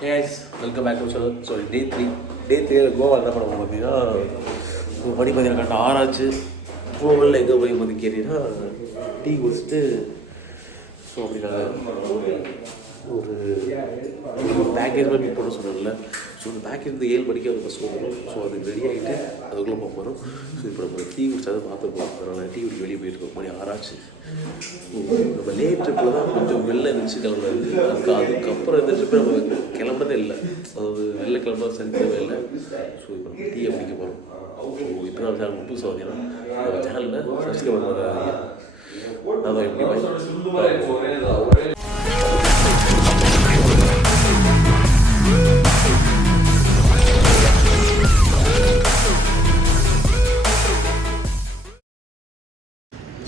Guys, welcome back to the channel. So day 3 Goa என்ன பண்ண பார்த்தீங்கன்னா ஒரு மணி பார்த்தீங்கன்னா கரெக்டாக 6 ஆச்சு. கோவாவில் எங்கே போய் வந்து கேட்டீங்கன்னா டீ குடிச்சிட்டு ஸோ அப்படி ஒரு பேக்கேஜ் மாதிரி மீட் பண்ண சொன்னேன்ல. ஸோ அந்த பேக்கேஜ் வந்து 7 மணிக்கு அது ஃபஸ்ட் வந்துடும். ஸோ அதுக்கு ரெடி ஆகிட்டு அதுக்குள்ளே போக போகிறோம். ஸோ இப்போ நம்ம டீ குடிச்சாதான் பார்த்துருப்போம். அதனால் டீ குடிக்க வெளியே போயிருக்கோம். மணி 6 ஆச்சு. நம்ம லேட் ட்ரிப்பில் தான் கொஞ்சம் வெளில இருந்துச்சு கிளம்புறது. அதுக்கப்புறம் இந்த ட்ரிப்பை நம்ம கிளம்புறதே இல்லை. அதாவது வெளில கிளம்புறது சரிக்கவே இல்லை. ஸோ இப்போ நம்ம டீயை குடிக்க போகிறோம். ஸோ இப்போ நான் சேனல் புதுசாக பார்த்தீங்கன்னா நம்ம சேனலில் சப்ஸ்கிரைப் பண்ணாதீங்க. அதான் எப்படி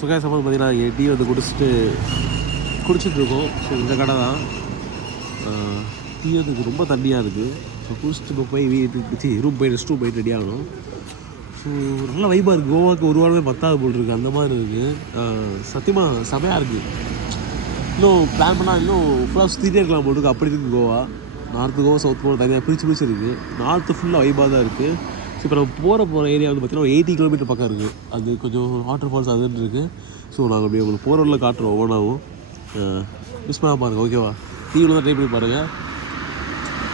சுகாய் சம்பளம் பார்த்தீங்கன்னா டீ வந்து குடிச்சிட்ருக்கோம். ஸோ இந்த கடை தான். டீ வந்து ரொம்ப தண்ணியாக இருக்குது. ஸோ குடிச்சிட்டு இப்போ போய் வீட்டுக்கு ரூம் போய் ரெஸ்ட் ரூம் போயிட்டு ரெடி ஆகணும். ஸோ நல்ல வைப்பாக இருக்குது. கோவாவுக்கு ஒரு வாரமே 10வது போல் இருக்குது. அந்த மாதிரி இருக்குது. சத்தியமாக செமையாக இருக்குது. இன்னும் பிளான் பண்ணால் இன்னும் ஃபுல்லாக சுற்றிட்டே இருக்கலாம் போல் இருக்குது. அப்படி இருக்குது கோவா. நார்த்து கோவா சவுத் கோவா தனியாக பிரித்து இருக்குது. நார்த்து ஃபுல்லாக வைப்பாக தான் இருக்குது. ஸோ இப்போ நம்ம போகிற ஏரியா வந்து பார்த்திங்கன்னா 80 கிலோமீட்டர் பக்கம் இருக்குது. அது கொஞ்சம் வாட்டர் ஃபால்ஸ் அதுன்னு இருக்குது. ஸோ நாங்கள் அப்படியே உங்களுக்கு போகிற வழியில் காட்டுறோம். ஒவ்வொன்றாவும் மிஸ் பண்ணால் பாருங்கள். ஓகேவா? டீவில் தான் ட்ரை பண்ணி பாருங்கள்.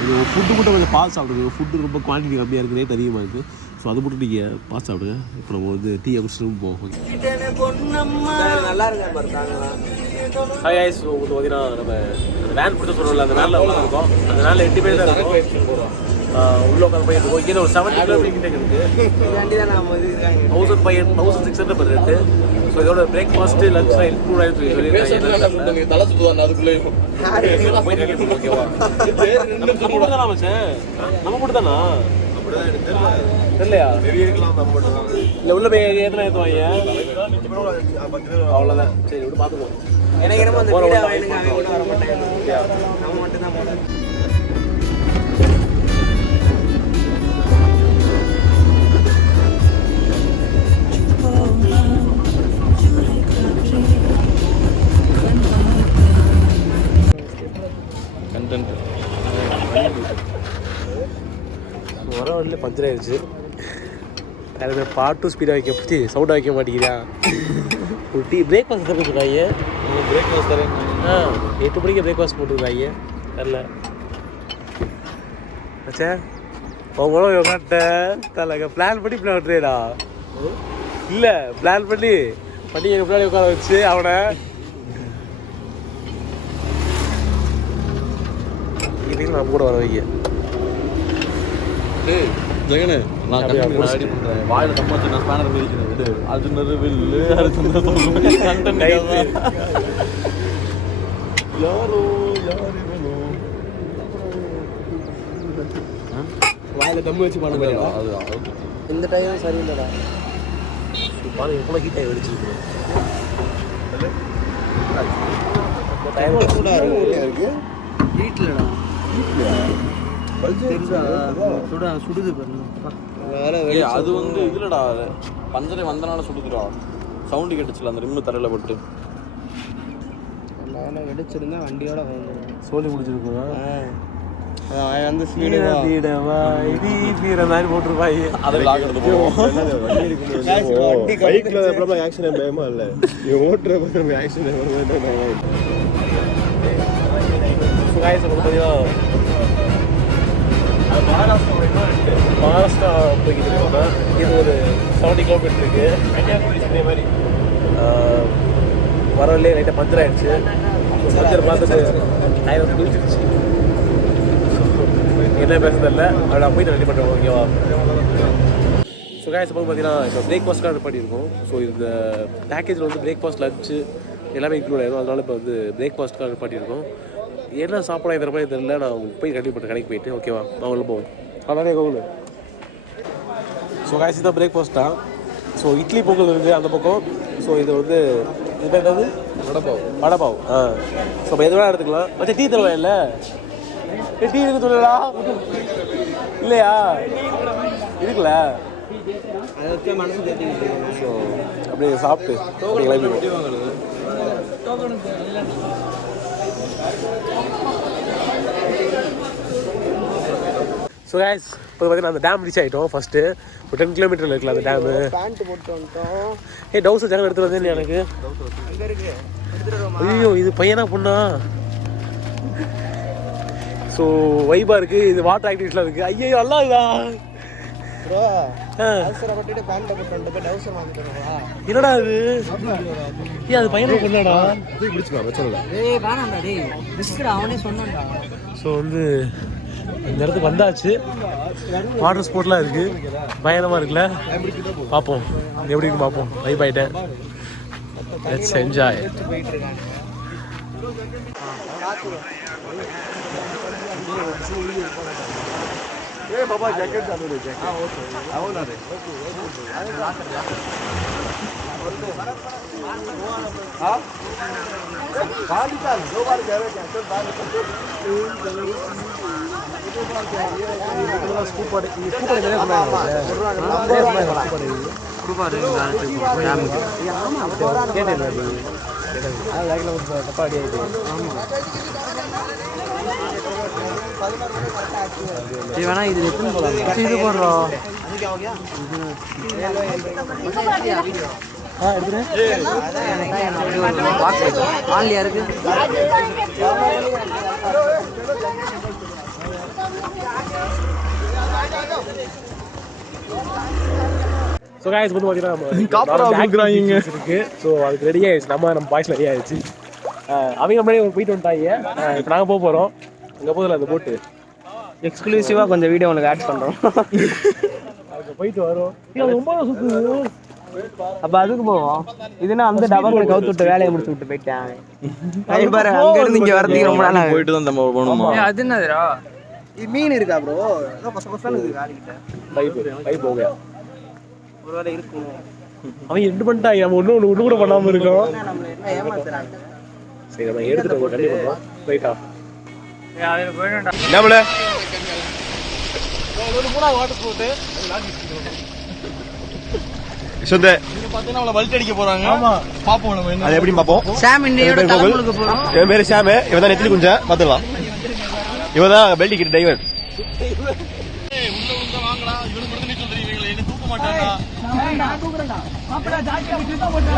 இது ஃபுட்டு மட்டும் கொஞ்சம் பார்த்து சாப்பிடுங்க. ஃபுட்டு ரொம்ப குவான்டிட்டி கம்மியாக இருக்குது, ரேட் அதிகமாக இருக்குது. ஸோ அது மட்டும் நீங்கள் பார்த்து சாப்பிடுங்க. இப்போ நம்ம வந்து டீயை குடிச்சிட்டு போவோம். நல்லா இருக்கு. Hi ice. உங்களுக்கு பார்த்தீங்கன்னா நம்ம அந்த வேன் பிடிச்ச சொல்கிறோம்ல, அந்த வேனில் உள்ள இருக்கோம். அந்த வேனில் 8 பேர் தான் இருக்கும். உள்ள உட்காந்து போயிட்டு இருக்கோம். இங்கே ஒரு 70 கிலோமீட்டர் இருக்குது. 1600 per ரேட்டு. ஸோ இதோட பிரேக்ஃபாஸ்ட்டு லஞ்ச்லாம் இன்க்ளூட் ஆகிட்டு சொல்லியிருக்காங்க. தலை சுற்றுவாங்க அதுக்குள்ளே போயிட்டு. ஓகேவா? நம்ம கூட தானா தெரியலையா? இல்லை உள்ள போய் ஏற்றினா ஏற்றுவாங்க. அவ்வளோதான். சரி விட்டு பார்த்துக்குவோம். எனக்கு என்னமோ அந்த வர மாட்டேன். நம்ம மட்டும்தான் போனோம். வர வரல பஞ்சர் ஆயிடுச்சு. வேறு பாட்டும் ஸ்பீடாக வைக்க பிடிச்சி சவுண்டாக வைக்க மாட்டேங்கிறா. ஒரு டீ பிரேக்ஃபாஸ்ட் தர சொல்கிறாங்க. பிரேக்ஃபாஸ்ட் தரேன். 8 மணிக்கு பிரேக்ஃபாஸ்ட் போட்டுருக்காங்க. தெரில ஆச்சா உங்களும் உட்காண்ட தலை பிளான் பண்ணி விட்டுறேடா. இல்லை பிளான் பண்ணி எங்கள் பின்னாடி உட்கார வச்சு அவனை இதுக்கு நம்ம கூட வர வைக்க. ஜெகனு நான் ரெடி பண்ணுறேன். வாயில் தம்மா சின்ன ஸ்பேனர் மிதிக்கிறது. அது நறுவில்லு அது சின்ன யாரோ வாயில் தம்மு வச்சு பண்ண முடியாது. அது இந்த டைம் சரியில்லைடா. பாருங்க எவ்வளோ ஹீட் ஆகி வெடிச்சிருக்கு. வீட்டிலடா சுடுது பாருங்க. அது வந்து இதுலடா பஞ்சரை வந்தனால சுடுதுடா. சவுண்டு கேட்டுச்சுல அந்த ரிம்மு தரையில் போட்டு. வெடிச்சிருந்தா வண்டியோட சோழி முடிச்சிருக்கோம். வந்து போட்டுருப்பாங்க. அதில் ஆக்சிடென்ட் பயமா இல்லை. ஓட்டுற ஆக்சிடென்ட் மகாராஷ்டிரா போய்கிட்டு இருக்கோம்னா இது ஒரு 70 கிலோமீட்டர் இருக்குது. கன்னியாகுமரி மாதிரி வரவில்லை. லைட்டாக பஞ்சர் ஆகிடுச்சு. பஞ்சர் பார்த்துட்டு நான் வந்து குளிச்சிருச்சு. என்ன பேசுறதில்ல. அவளை போயிட்டு ரெடி பண்ணுறோம். ஓகேவா? ஸோ காய்ஸ் இப்போ பார்த்தீங்கன்னா இப்போ பிரேக்ஃபாஸ்ட்டாக பண்ணியிருக்கோம். ஸோ இந்த பேக்கேஜில் வந்து பிரேக்ஃபாஸ்ட் லஞ்சு எல்லாமே இன்க்ளூட் ஆகிடும். அதனால் இப்போ வந்து பிரேக்ஃபாஸ்ட்டாக பண்ணியிருக்கோம். என்ன சாப்பிட தர மாதிரி தெரியல. நான் உங்களுக்கு போய் ரெடி பண்ணுற கடைக்கு போயிட்டு ஓகேவா அவங்கள போவோம். அதானே கோவில். ஸோ காய்ச்சி தான் பிரேக்ஃபாஸ்ட்டா. ஸோ இட்லி பொங்கல் இருக்குது அந்த பக்கம். ஸோ இது வந்து இது என்னது வடைப்பாவ். ஸோ இப்போ எது வேணால் எடுத்துக்கலாம். மச்சா டீ தருவா இல்லை? டீ இருக்கு சொல்லலா? இல்லையா? இருக்குல்ல? ஸோ அப்படியே சாப்பிட்டு கிளம்பி ஸோ கைஸ் இப்போ பார்த்தீங்கன்னா அந்த டேம் ரீச் ஆகிட்டோம் ஃபஸ்ட்டு ஒரு 10 கிலோமீட்டரில் இருக்குல்ல அந்த டேமு. பேண்ட் போட்டு வந்துட்டோம். டவுசர் ஜாக்கெட் எடுத்துகிட்டு வந்தேன் எனக்கு. ஐயோ இது பையனா பொண்ணா? ஸோ வைபாக இருக்குது. இது வாட்டர் ஆக்டிவிட்டிஸ்லாம் இருக்குது. ஐயோ நல்லா இதா ப்ரோ அவசரப்பட்டுட்டு பேண்ட் போட்டு வந்துட்டு டவுசர் வாங்கிட்டுருவா. என்னடா அது? ஏன் அது பையனா பொண்ணாடா? பிடிச்சிக்கலாம் பிரச்சனை இல்லை. வேணாம்டா டேய் ரிஸ்க்டா அவனே சொன்னான்டா. ஸோ வந்து இந்த இடத்துக்கு வந்தாச்சு. வாட்டர் ஸ்போர்ட்லாம் இருக்குது. பயங்கரமாக இருக்குல்ல? பார்ப்போம் எப்படி இருக்கு பார்ப்போம். வைப் ஆகிட்டேன். Let's enjoy. बाबा जैकेट चालू दे जैकेट आओ ना रे हां गाड़ी चल 2 बार गए जैकेट बाहर स्कूपर ये स्कूपर मेरे को स्कूपर डैम ஆமா கேட்டேன் அது லைக்ல ஒரு தப்பாடி ஆயிடுச்சு. ये वाला इधर इतना बोला इधर बोल रहा हां इधर मान लिया இருக்கு. ஸோ கைஸ் வந்து பார்த்தீங்கன்னா இருக்கு. ஸோ அதுக்கு ரெடி ஆயிடுச்சு. நம்ம பாய்ஸ் ரெடி ஆயிடுச்சு. அவங்க முன்னாடி போயிட்டு வந்துட்டாங்க. இப்போ நாங்கள் போக போகிறோம். அங்கே போதில் அந்த போட்டு எக்ஸ்க்ளூசிவாக கொஞ்சம் வீடியோ உங்களுக்கு ஆட் பண்ணுறோம். அதுக்கு போயிட்டு வரோம். ரொம்ப சுற்றுது. அப்போ அதுக்கு போவோம். இதுனா அந்த டபாக்கு கவுத்து விட்டு வேலையை முடிச்சு விட்டு போயிட்டேன். பாரு அங்கேருந்து இங்கே வரதுக்கு ரொம்ப நாள் போயிட்டு தான் நம்ம போகணுமா? அது என்னதுரா இது மீன் இருக்கா ப்ரோ? பசங்க பசங்க இருக்குது வேலைக்கிட்ட பைப் போக ஒரு வேலை இருக்கும். அவன் எட்டு பண்ணிட்டாங்க. நம்ம ஒன்று கூட பண்ணாமல் இருக்கோம். நம்மளை என்ன ஏமாத்துறாங்க. சரி நம்ம எடுத்துட்டு கண்டிப்பாக ரைட்டா நம்மள ஒரு மூணாவது வாட்டர் ஸ்போர்ட்டு சொந்த இது பார்த்தீங்கன்னா அவளை வல்ட் அடிக்க போறாங்க. ஆமா பாப்போம் நம்ம என்ன அது எப்படி பாப்போம். சாம் இந்தியோட தலைமுழுக்க போறோம். என் பேரு ஷாம். இவன் தான் நெத்திலி குஞ்சா பாத்துக்கலாம். இவன் தான் பெல்ட் கிட்ட டைவர். உள்ள உள்ள வாங்கலாம். இவனுக்கு மட்டும் நீச்சல் தெரியுவீங்களே, என்ன தூக்க மாட்டானா? நான் தூக்குறேன்டா. மாப்ள ஜாக்கெட் கிட்ட போடுறா.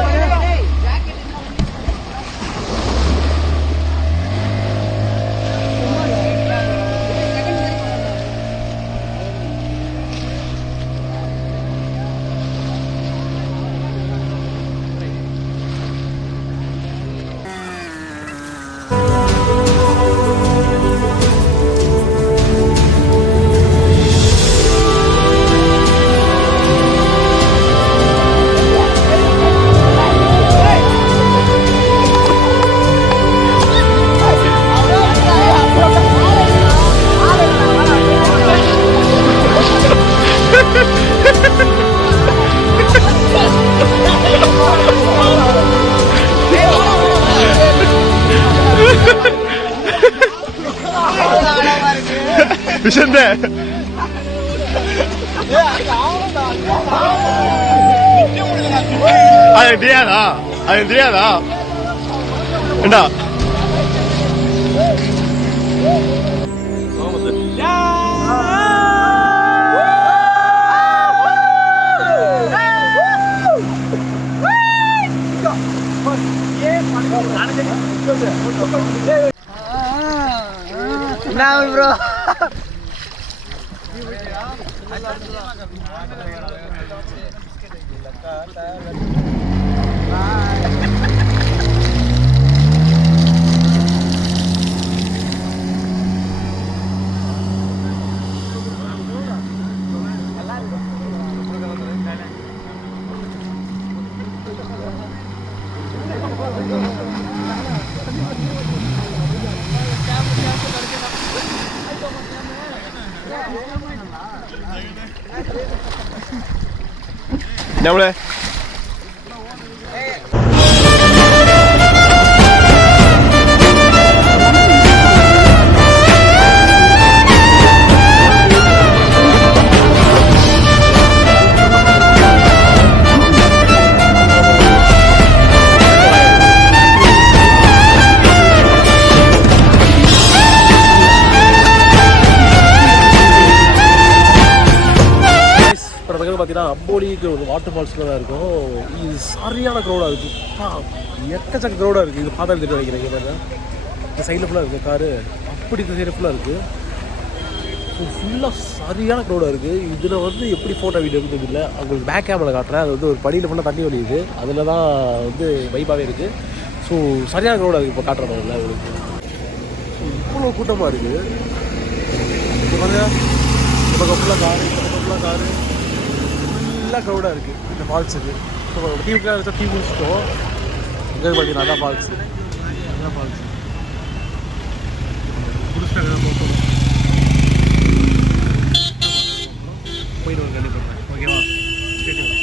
விஷந்த அது தெரியாதா? அது தெரியாதா? ஏண்டா நான் ப்ரோ நம்மள பார்த்தீங்கன்னா அம்போலிக்கு ஒரு வாட்டர் ஃபால்ஸில் தான் இருக்கும். இது சரியான க்ரௌடாக இருக்குது. எக்கச்சக்க க்ரௌடாக இருக்குது. இது பார்த்தா தெரியும் வைக்கிறேன். பாருங்க இந்த சைடில் ஃபுல்லாக இருக்குது காரு, அப்படி இந்த சைடு ஃபுல்லாக இருக்குது. ஸோ ஃபுல்லாக சரியான க்ரௌடாக இருக்குது. இதில் வந்து எப்படி ஃபோட்டோ வீடியோ இருக்குது இல்லை, உங்களுக்கு பேக் கேமரா காட்டுறேன். அது வந்து ஒரு படியில் ஃபுல்லாக தண்ணி வலியுது, அதில் தான் வந்து வைபாகவே இருக்குது. ஸோ சரியான க்ரௌடாக இருக்குது. இப்போ காட்டுற மாதிரி உங்களுக்கு ஸோ இவ்வளோ கூட்டமாக இருக்குது. இப்போ பாருங்க, இந்த பக்கம் ஃபுல்லாக காரு, இந்த பக்கம் ஃபுல்லாக காரு, ஃபுல்லாக க்ரௌடாக இருக்குது இந்த ஃபால்ஸுக்கு. ஸோ டீமுக்குலாம் வச்சா டீம் முடிச்சிட்டோம். எங்கே பார்த்தீங்கன்னா அதான் ஃபால்ஸு, அதான் ஃபால்ஸு முடிச்சிட்டாங்க. போயிட்டு ஒரு கண்டிப்பாக ஓகேவா? கேட்டுக்கலாம்.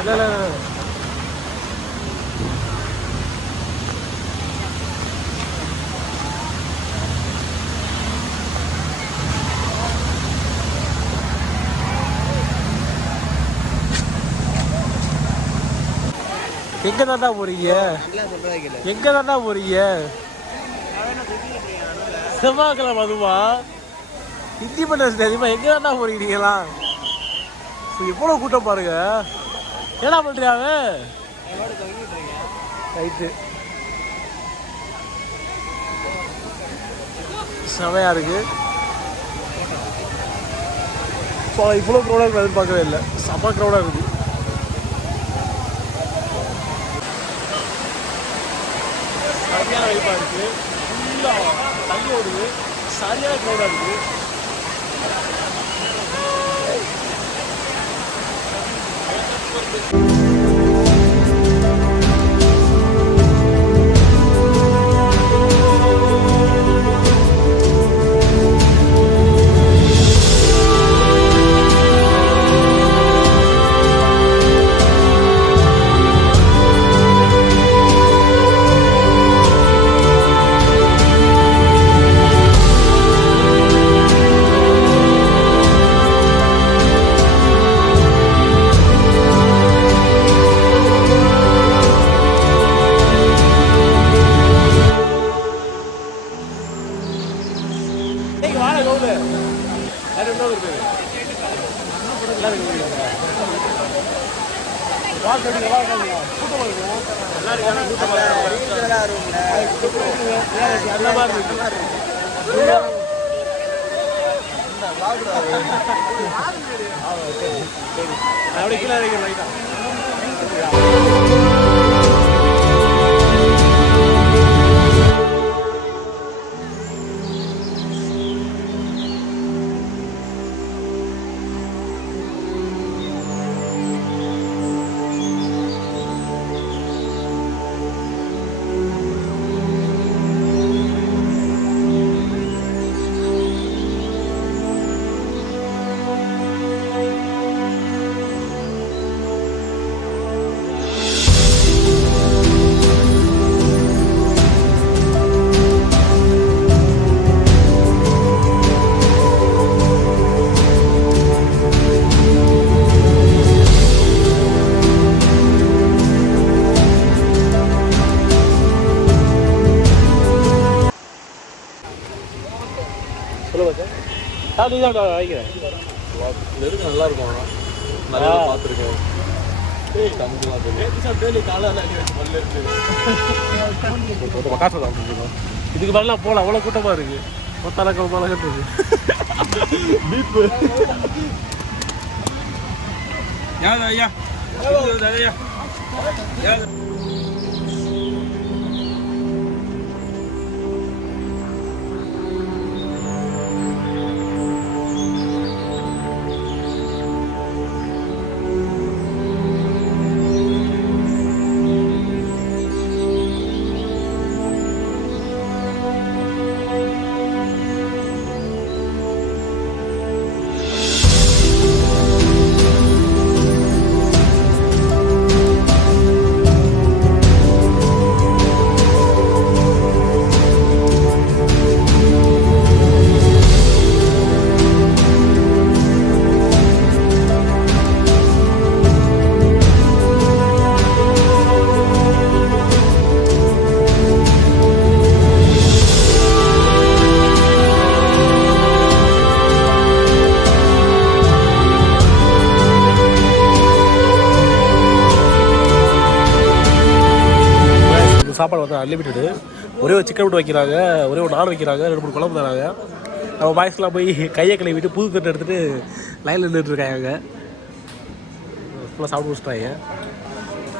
இல்லை எங்கே தாண்டா போறீங்க? எங்கே தாண்டா போறீங்க? செவ்வாய்க்கிழமை அதுவா இண்டிபெண்டன்ஸ் தெரியுமா? எங்கே தாண்டா போறீங்களா? எவ்வளோ கூட்டம் பாருங்க. என்ன பண்ணுறியாவே ரைட்டு செமையாக இருக்குது. ஸோ இவ்வளோ க்ரௌடாக எதிர்பார்க்கவே இல்லை. செம்ம க்ரௌடாக இருக்குது. சரியான வைப்பாக இருக்குது. ஃபுல்லாக தண்ணி ஓடுது. சரியான க்ரௌடாக இருக்குது. நெருங்க நல்லா இருக்கும். நிறைய பார்த்துருக்கேன். இதுக்கு மேலாம் போகலாம். அவ்வளோ கூட்டமாக இருக்கு. மொத்தம் இருக்கு. ஐயா சாப்பாடு வந்து அன்லிமிட்டடு. ஒரே ஒரு சிக்கன் விட்டு வைக்கிறாங்க, ஒரே ஒரு நான் வைக்கிறாங்க, 2-3 குழம்பு தராங்க. நம்ம பாய்ஸ்லாம் போய் கையை கழுவிட்டு புது தட்டு எடுத்துகிட்டு லைனில் நின்றுட்டு இருக்காங்க. ஃபுல்லாக சாப்பிட்டு முடிச்சிட்டாங்க.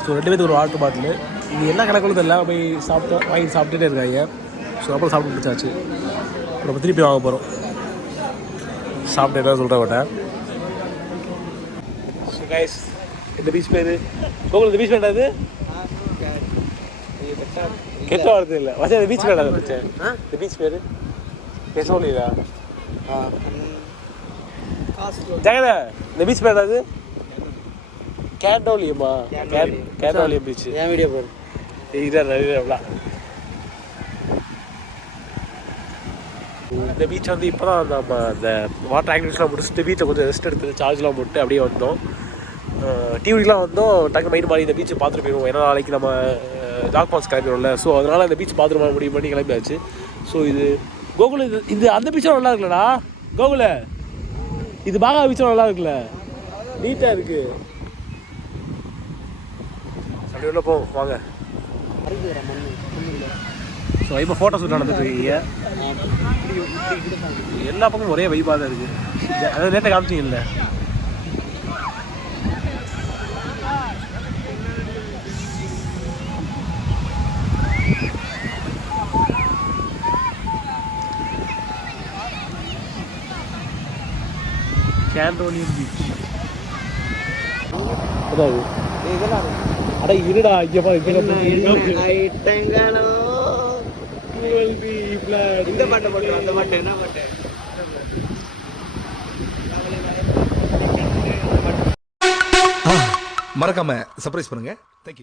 ஸோ 2 பேருக்கு ஒரு வாட்டர் பாட்டில். இது என்ன கணக்குன்னு தெரியல, போய் சாப்பிட்டோம், வாங்கி சாப்பிட்டுட்டே இருக்காங்க. ஸோ அப்புறம் சாப்பிட்டு முடிச்சாச்சு. நம்ம திருப்பி வாங்க போகிறோம். சாப்பிட்டு என்ன சொல்கிறேன் மாட்டேன். ஸோ கைஸ், இந்த பீச் பேர் உங்களுக்கு இந்த பீச் பேர் என்னது? கெட்ட வார்த்தை இல்லை வச்சா. இந்த பீச் பேர் என்னது? இந்த பீச் பேர் பேசலையா? ஜெகத, இந்த பீச் பேர் என்னது? கேண்டோலியமா? கேண்டோலியம் பீச். என் வீடியோ போடு. இதுதான். இந்த பீச் வந்து இப்போ தான் நம்ம அந்த வாட்டர் ஆக்டிவிட்டிஸ்லாம் முடிச்சுட்டு வீட்டில் கொஞ்சம் ரெஸ்ட் எடுத்து சார்ஜ்லாம் போட்டு அப்படியே வந்தோம். டிவிலாம் வந்தோம். டக்கு மைண்ட் மாதிரி இந்த பீச்சை பார்த்துட்டு போயிடுவோம். ஏன்னா நாளைக்கு நம்ம ஜாக் பால்ஸ் கிளம்பிடும்ல. ஸோ அதனால் இந்த பீச் பார்த்துட்டு முடிவு பண்ணி கிளம்பியாச்சு. ஸோ இது கோகுல், இது அந்த பீச்சும் நல்லா இருக்குல்லடா கோகுல. இது பாகா பீச்சும் நல்லா இருக்குல்ல, நீட்டாக இருக்குது. அப்படி உள்ள போவோம் வாங்க. ஸோ இப்போ ஃபோட்டோ ஷூட் நடந்துட்டு இருக்கீங்க. எல்லா பக்கமும் ஒரே வைப்பாக தான் இருக்குது. அதாவது நேற்று காமிச்சிங்க இல்லை? கேண்டோலியன் பீச் அதாவது அட இருடா இங்கே பாரு. இந்த பாட்டை போட்டு அந்த பாட்டு என்ன பாட்டு? மறக்காம சர்ப்ரைஸ் பண்ணுங்க. தேங்க்யூ.